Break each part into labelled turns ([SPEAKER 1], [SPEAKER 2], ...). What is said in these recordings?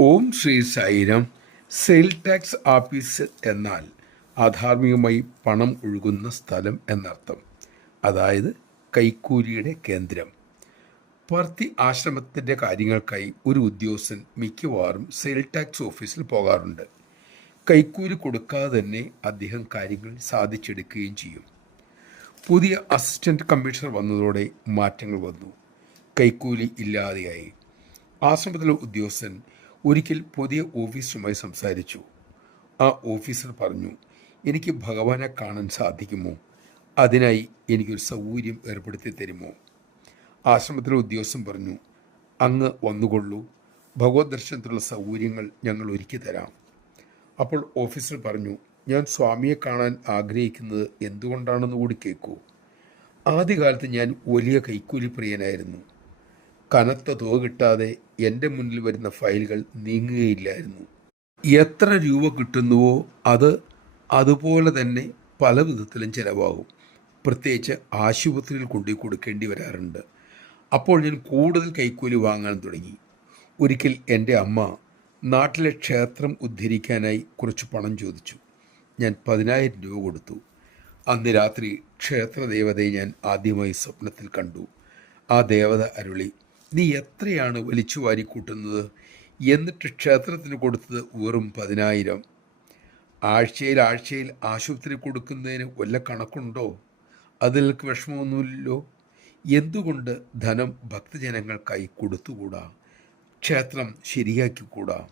[SPEAKER 1] Om Shri Sairam sale tax office എന്നാൽ അധാർമികമായി പണം ഒഴുകുന്ന സ്ഥലം എന്നർത്ഥം. അതായത് കൈക്കൂലിയുടെ കേന്ദ്രം. പർത്തി ആശ്രമത്തിന്റെ കാര്യങ്ങൾക്കായി ഒരു ഉദ്യോഗസ്ഥൻ മിക്കവാറും സെയിൽ ടാക്സ് ഓഫീസിൽ പോകാറുണ്ട്. കൈക്കൂലി കൊടുക്കാതെ തന്നെ അദ്ദേഹം കാര്യങ്ങൾ സാധിച്ചെടുക്കുകയും ചെയ്യും. പുതിയ അസിസ്റ്റന്റ് കമ്മീഷണർ വന്നതോടെ മാറ്റങ്ങൾ വന്നു. കൈക്കൂലി ഇല്ലാതെയായി. ആശ്രമത്തിലെ ഉദ്യോഗസ്ഥൻ ഒരിക്കൽ പുതിയ ഓഫീസറുമായി സംസാരിച്ചു. ആ ഓഫീസർ പറഞ്ഞു എനിക്ക് ഭഗവാനെ കാണാൻ സാധിക്കുമോ? അതിനായി എനിക്കൊരു സൗകര്യം ഏർപ്പെടുത്തി തരുമോ? ആശ്രമത്തിലെ ഉദ്യോഗസ്ഥൻ പറഞ്ഞു അങ്ങ് വന്നുകൊള്ളൂ. ഭഗവത് ദർശനത്തിലുള്ള സൗകര്യങ്ങൾ ഞങ്ങൾ ഒരുക്കി തരാം. അപ്പോൾ ഓഫീസർ പറഞ്ഞു ഞാൻ സ്വാമിയെ കാണാൻ ആഗ്രഹിക്കുന്നത് എന്തുകൊണ്ടാണെന്ന് കൂടി കേൾക്കൂ ആദ്യകാലത്ത് ഞാൻ വലിയ കൈക്കൂലി പ്രിയനായിരുന്നു കനത്ത തുക കിട്ടാതെ എന്റെ മുന്നിൽ വരുന്ന ഫയലുകൾ നീങ്ങുകയില്ലായിരുന്നു. എത്ര രൂപ കിട്ടുന്നുവോ അത് അതുപോലെ തന്നെ പല വിധത്തിലും ചിലവാകും. പ്രത്യേകിച്ച് ആശുപത്രിയിൽ കൊണ്ടുപോയി കൊടുക്കേണ്ടി വരാറുണ്ട്. അപ്പോൾ ഞാൻ കൂടുതൽ കൈക്കൂലി വാങ്ങാൻ തുടങ്ങി. ഒരിക്കൽ എന്റെ അമ്മ നാട്ടിലെ ക്ഷേത്രം ഉദ്ധരിക്കാനായി കുറച്ച് പണം ചോദിച്ചു. ഞാൻ പതിനായിരം രൂപ കൊടുത്തു. അന്ന് രാത്രി ക്ഷേത്ര ദേവതയെ ഞാൻ ആദ്യമായി സ്വപ്നത്തിൽ കണ്ടു. ആ ദേവത അരുളി നീ എത്രയാണ് വലിച്ചു വാരിക്കൂട്ടുന്നത് എന്നിട്ട് ക്ഷേത്രത്തിന് കൊടുത്തത് വെറും പതിനായിരം. ആഴ്ചയിൽ ആഴ്ചയിൽ ആശുപത്രി കൊടുക്കുന്നതിന് വല്ല കണക്കുണ്ടോ? അതിൽ നിനക്ക് വിഷമമൊന്നുമില്ലല്ലോ. എന്തുകൊണ്ട് ധനം ഭക്തജനങ്ങൾക്കായി കൊടുത്തുകൂടാ? ക്ഷേത്രം ശരിയാക്കിക്കൂടാ?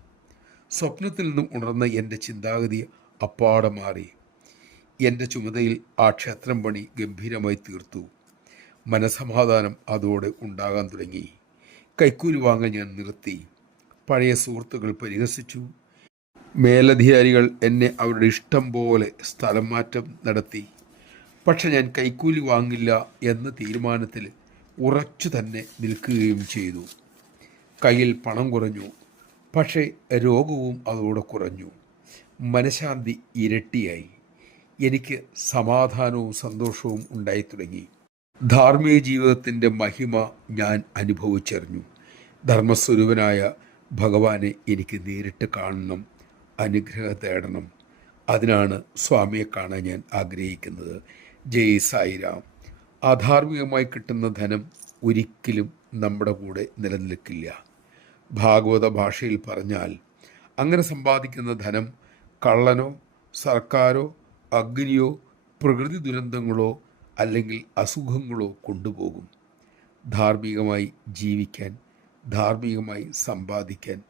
[SPEAKER 1] സ്വപ്നത്തിൽ നിന്നും ഉണർന്ന എന്റെ ചിന്താഗതി അപ്പാടെ മാറി. എന്റെ ചുമതലയിൽ ആ ക്ഷേത്രം പണി ഗംഭീരമായി തീർത്തു. മനസമാധാനം അതോടെ ഉണ്ടാകാൻ തുടങ്ങി. കൈക്കൂലി വാങ്ങാൻ ഞാൻ നിർത്തി. പഴയ സുഹൃത്തുക്കൾ പരിഹസിച്ചു. മേലധികാരികൾ എന്നെ അവരുടെ ഇഷ്ടം പോലെ സ്ഥലം മാറ്റം നടത്തി. പക്ഷെ ഞാൻ കൈക്കൂലി വാങ്ങില്ല എന്ന തീരുമാനത്തിൽ ഉറച്ചു തന്നെ നിൽക്കുകയും ചെയ്തു. കയ്യിൽ പണം കുറഞ്ഞു. പക്ഷേ രോഗവും അതോടെ കുറഞ്ഞു. മനഃശാന്തി ഇരട്ടിയായി. എനിക്ക് സമാധാനവും സന്തോഷവും ഉണ്ടായി തുടങ്ങി. ധാർമ്മിക ജീവിതത്തിന്റെ മഹിമ ഞാൻ അനുഭവിച്ചറിഞ്ഞു. ധർമ്മസ്വരൂപനായ ഭഗവാനെ എനിക്ക് നേരിട്ട് കാണണം അനുഗ്രഹം തേടണം. അതിനാണ് സ്വാമിയെ കാണാൻ ഞാൻ ആഗ്രഹിക്കുന്നത്. ജയ് സായിരാം. അധാർമികമായി കിട്ടുന്ന ധനം ഒരിക്കലും നമ്മുടെ കൂടെ നിലനിൽക്കില്ല. ഭാഗവത ഭാഷയിൽ പറഞ്ഞാൽ അങ്ങനെ സമ്പാദിക്കുന്ന ധനം കള്ളനോ സർക്കാരോ അഗ്നിയോ പ്രകൃതി ദുരന്തങ്ങളോ അല്ലെങ്കിൽ അസുഖങ്ങളോ കൊണ്ടുപോകും. ധാർമ്മികമായി ജീവിക്കാൻ ധാർമ്മികമായി സമ്പാദിക്കാൻ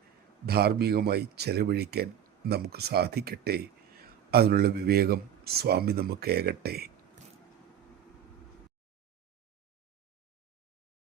[SPEAKER 1] ധാർമ്മികമായി ചെലവഴിക്കാൻ നമുക്ക് സാധിക്കട്ടെ. അതിനുള്ള വിവേകം സ്വാമി നമുക്ക് ഏകട്ടെ.